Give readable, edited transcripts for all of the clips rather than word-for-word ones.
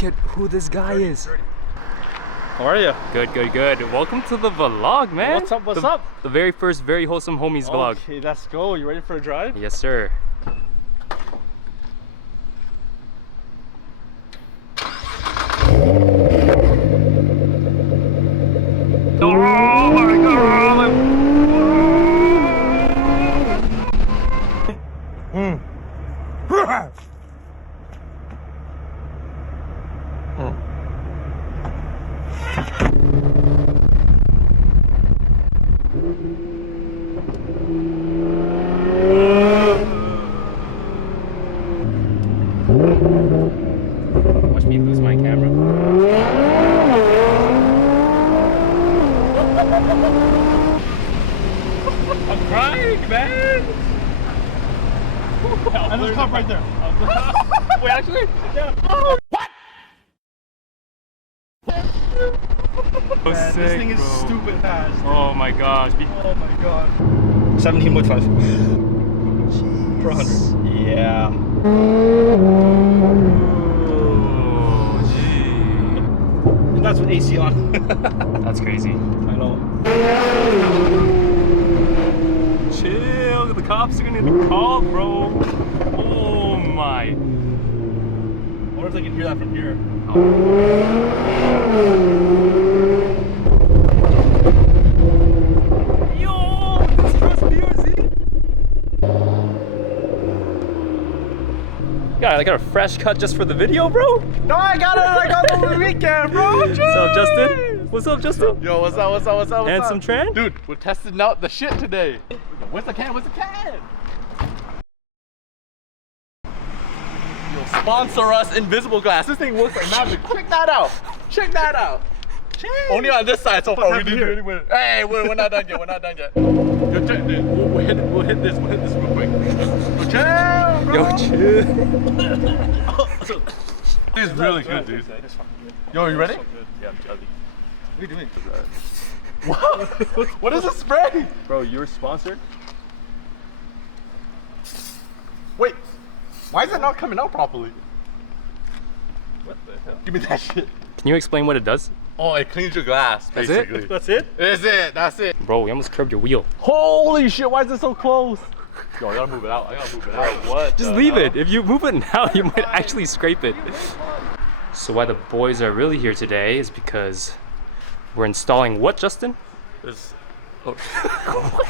look at who this guy is. How are you? Good, good, good. Welcome to the vlog, man. What's up? What's up? The very first Very Wholesome Homies vlog. Okay, let's go. You ready for a drive? Yes, sir. Oh my God! Watch me lose my camera. I'm crying, man! And there's a cop right there. Wait, actually? Yeah. Oh, what? Man, this thing is stupid fast. Oh my gosh. Oh my god. 17.5. Per 100. Yeah. Oh, gee. And that's with AC on. That's crazy. I know. Chill, the cops are gonna get called, bro. Oh my. I wonder if they can hear that from here. Yo, this trust BRZ. Yeah, I got a fresh cut just for the video, bro. No, I got it over the weekend, bro. What's up, Justin? What's up, Justin? Yo, what's up, what's up, what's up, what's Handsome up? Tran? Dude, we're testing out the shit today. Where's the can? Where's the can? Yo, sponsor us, Invisible Glass. This thing works like magic. Check that out. Check that out. Jeez. Only on this side so far. We didn't do anything. Hey, we're not done yet. We're not done yet. Yo, check this. We'll hit this. We'll hit this real quick. Yo, chill, bro. Yo, chill. This is really good, dude. Yo, you ready? Yeah, I'm jelly. What are you doing? What is this spray? Bro, you're sponsored? Wait, why is it not coming out properly? What the hell? Give me that shit. Can you explain what it does? Oh, it cleans your glass, That's it? basically. That's it? That's it, that's it. Bro, you almost curbed your wheel. Holy shit, why is it so close? Yo, I gotta move it out. I gotta move it out. What? Just leave it. If you move it now, you might actually scrape it. So why the boys are really here today is because we're installing what, Justin? This, oh. What?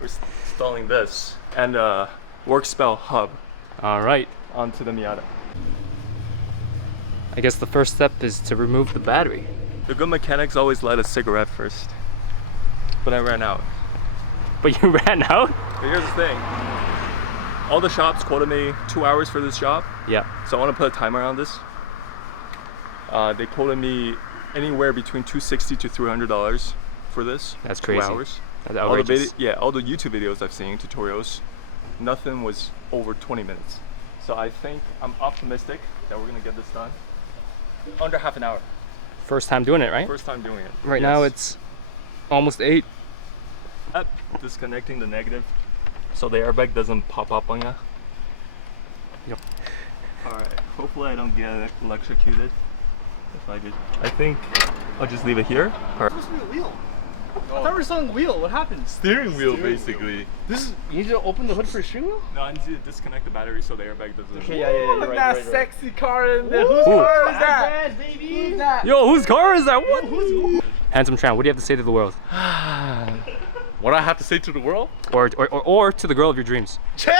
We're installing this and WorkSpell hub All right. onto the Miata. I guess the first step is to remove the battery. The good mechanics always light a cigarette first, but I ran out. But you ran out? But here's the thing. All the shops quoted me 2 hours for this job. Yeah. So I want to put a timer on this. They quoted me anywhere between $260 to $300 for this. That's 2 crazy. hours. That's outrageous. All the YouTube videos I've seen, tutorials, nothing was over 20 minutes. So I think I'm optimistic that we're gonna get this done under half an hour. First time doing it, right? First time doing it. Right now it's almost 8. Disconnecting the negative so the airbag doesn't pop up on you. Yep. Alright, hopefully I don't get electrocuted. If I did, I think I'll just leave it here. It's supposed to be a wheel. I thought we were selling wheel. What happened? Steering wheel, basically. This is. You need to open the hood for a steering wheel? No, I need to disconnect the battery so the airbag doesn't. Okay, yeah. Look at that sexy car in there. Ooh. Whose car is that? Bad, baby. Who's that? Yo, whose car is that? What? Who's Handsome Tran, what do you have to say to the world? What do I have to say to the world? Or to the girl of your dreams? Chill!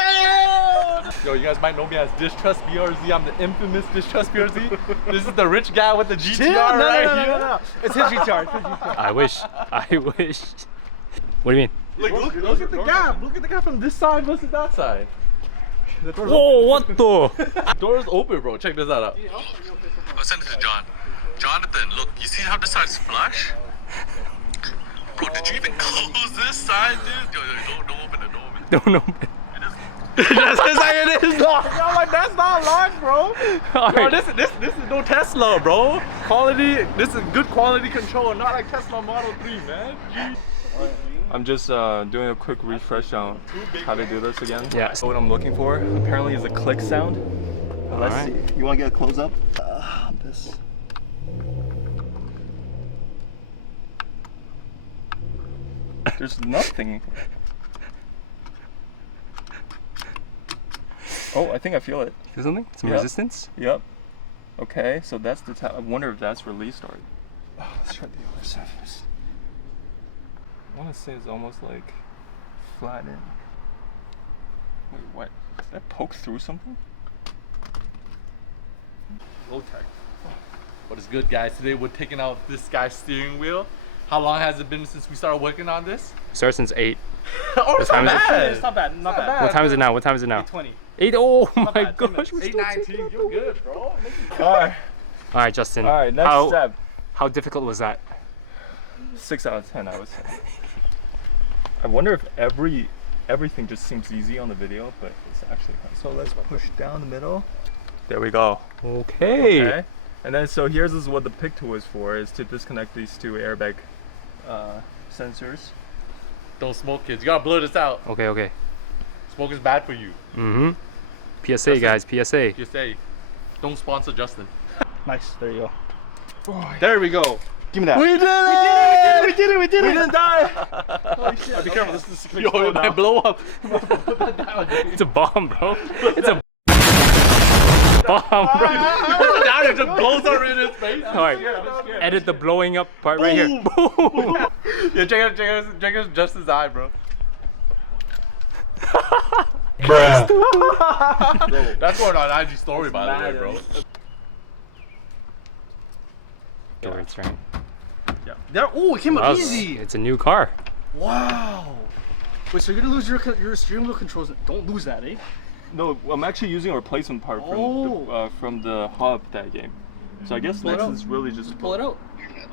Yo, you guys might know me as Distrust BRZ. I'm the infamous Distrust BRZ. This is the rich guy with the GT-R right here. No. It's his GT-R. It's his GT-R. I wish. What do you mean? Look at the gap. Look at the gap from this side versus that side. The door's Whoa, what the? open. Door's open, bro. Check this out. I'll send it to John. Jonathan, look, you see how this side's flush? Bro, did you even close this side, dude? Yo, don't open it, don't open it. Don't open. That's just like it is locked. I'm like, that's not locked, bro. All Bro, right. this is no Tesla, bro. Quality, this is good quality control, not like Tesla Model 3, man. Jeez. I'm just doing a quick refresh on how to do this again. Yeah. So what I'm looking for apparently is a click sound. Let's Alright. see. You want to get a close up? This. There's nothing. Oh, I think I feel it. Feel something? Some Yep. resistance? Yep. Okay, so that's the I wonder if that's released already. Oh, let's try the other side first. I want to say it's almost like flattened. Wait, what? Did that poke through something? Low tech. What is good, guys? Today we're taking out this guy's steering wheel. How long has it been since we started working on this? Started since 8. Oh, it's not time is it? bad. It's not bad. Not bad. What time is it now? What time is it now? 20. 8. Oh my bad, 10 gosh. minutes. we're still 8:19. You're good, bro. All All right. right, Justin. All right, next how, step. How difficult was that? 6 out of 10, I would say. I wonder if everything just seems easy on the video, but it's actually hard. So let's push down the middle. There we go. Okay. Okay. And then so here's is what the pick tool is for, is to disconnect these two airbag sensors. Don't smoke, kids. You gotta blow this out. Okay, okay. Smoke is bad for you. Mm-hmm. PSA, guys, PSA. You say, don't sponsor Justin. Nice. There you go. Boy. There we go. Give me that. We did it! We did it. We did it. We didn't die! Holy shit. Be careful. This is Yo, it might blow up. It's a bomb, bro. It's a bomb, bro. Now it just blows up in his face. All right, edit the blowing up part right here. Boom. Yeah, check out Justin's eye, bro. Bruh. That's going on IG story, by the way, bro. It's right. There. Oh, it came Wow, up easy. It's a new car. Wow. Wait, so you're gonna lose your steering wheel controls? Don't lose that, eh? No, I'm actually using a replacement part from the hub that game. So I guess Pull it next out. is really just Pull it out.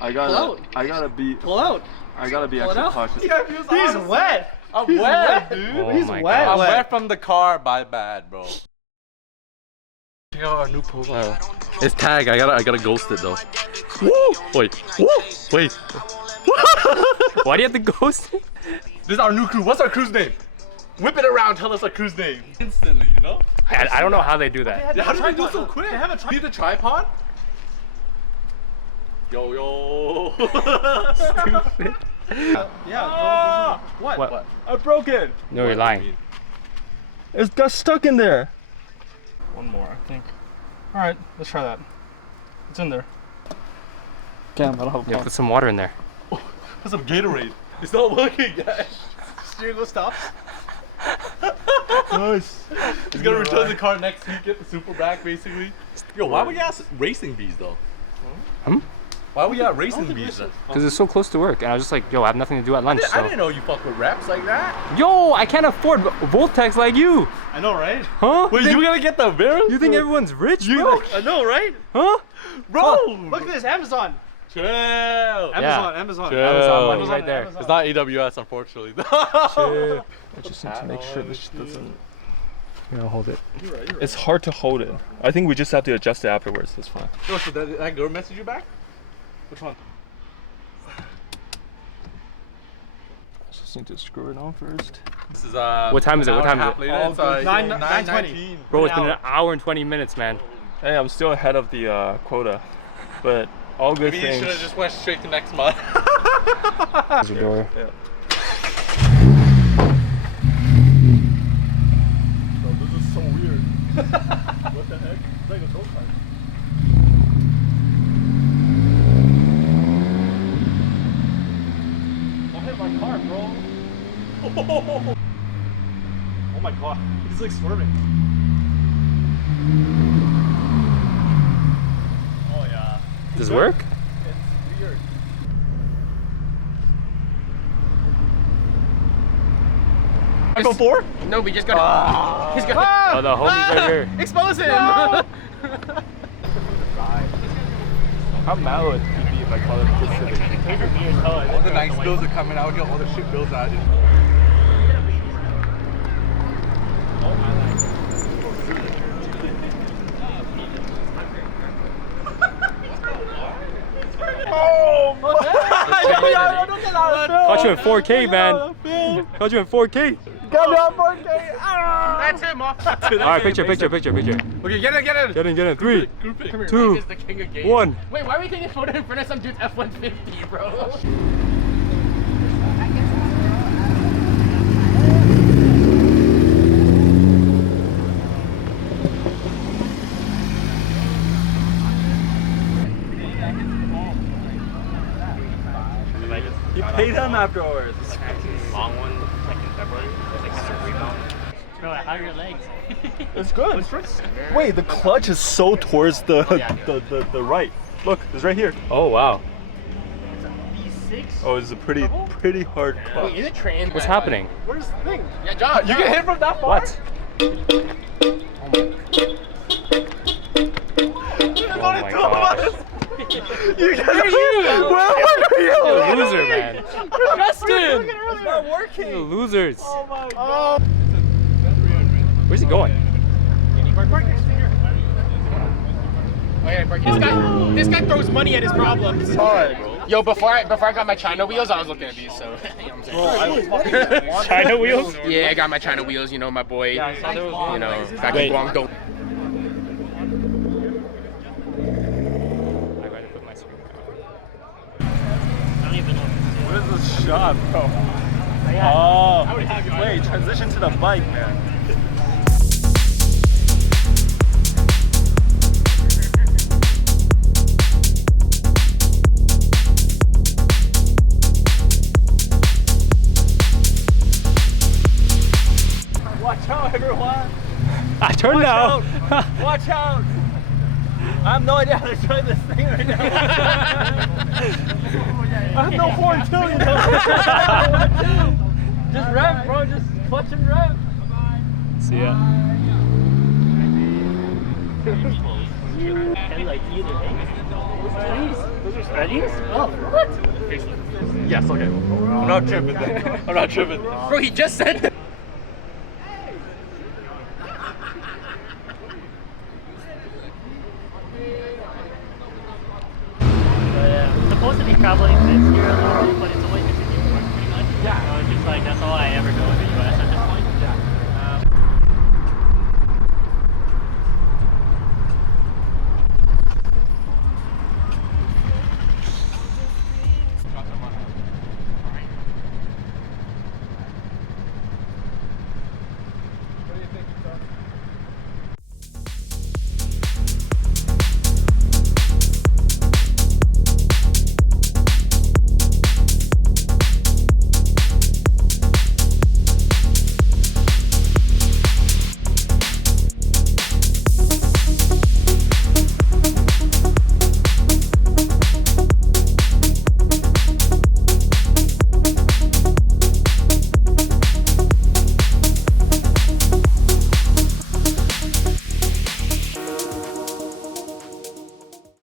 I Pull out. gotta be Pull out. Pull it extra out. cautious. He's wet. I'm He's wet, wet. dude. Oh He's my wet. I'm gosh. wet from the car, my bad, bro. Check out our new profile. It's tag. I gotta ghost it though. Woo! Wait. Woo! Wait. Why do you have to ghost it? This is our new crew. What's our crew's name? Whip it around. Tell us our crew's name instantly. You know? I don't know how they do that. Yeah, how did they do so quick? They have a tripod. Need the tripod? Yo. Stupid. Yeah. What? What? I broke it. No, you're lying. It got stuck in there. One more, I think. All right, let's try that. It's in there. Damn, I don't have a Yeah, pump. put some water in there. Put some Gatorade. It's not working, guys. Steering wheel stops. Nice. He's gonna return the car next week, get the super back, basically. Yo, why we got racing bees though? Hmm? Why we got racing bees though? Because it's so close to work, and I was just like, yo, I have nothing to do at lunch. I So. didn't know you fuck with reps like that. Yo, I can't afford Voltex like you. I know, right? Huh? Wait, you gonna get the Veras? You think everyone's rich, bro? I know, right? Huh? Bro! Look at this, Amazon. Chill. Amazon. Chill. Amazon money Amazon, right there. Amazon. It's not AWS, unfortunately. Chill. I just need to make sure this doesn't. You know, hold it. You're right. It's hard to hold it. I think we just have to adjust it afterwards. That's fine. Yo, so that girl messaged you back? Which one? Just need to screw it on first. This is What time is it? What time is it? It's 9:20. Bro, it's been an hour and 20 minutes, man. Hey, I'm still ahead of the quota, but all good Maybe things. you should have just went straight to next month. There's your door. Yeah. Bro, this is so weird. What the heck? It's like a ghost car. Don't hit my car, bro. Oh my god. He's like swerving. Oh yeah. Does it work? It's weird. iPhone 4? No, we just got He's got Oh, the homie's right here. Expose him! How mad would it be if I call it Pacific? All the nice bills are coming out here, all the shit bills are out here. Caught you in 4K, man. Caught you in 4K. Got me on 4K! That's him off. All right, picture. Okay, get in. Get in. 3, Group pic. 2, Is the king of games. 1. Wait, why are we taking a photo in front of some dude's F-150, bro? You paid him afterwards. Long one, like in February. Like kind of rebound. Bro, how are your legs? It's good. Wait, the clutch is so towards the right. Look, it's right here. Oh wow. V6? Oh, it's a pretty hard clutch. Wait, is it trans? What's happening? Where's the thing? Yeah, John. You can hit from that far? What? There's Oh only my two of gosh. us. You guys are you. Where are you? You're a loser, man. Justin! It's not working. You're losers. Oh my god. Where's he going? Oh, yeah, this guy throws money at his problems. Yo, before I got my China wheels, I was looking at these. So, China wheels? yeah, I got my China wheels. You know, my boy. You know, back Wait. in Guangdong. I gotta put my screen What is this shot, bro? Oh, wait, transition to the bike, man. Watch out, everyone! I turned Watch now. out! Watch out! I have no idea how to drive this thing right now. I have no horn too, you know. Just rev, bro. Just clutch and rev. See ya. And like either those are studies? Oh, what? Yes, okay. I'm not tripping then. I'm not tripping. Bro, he just said that.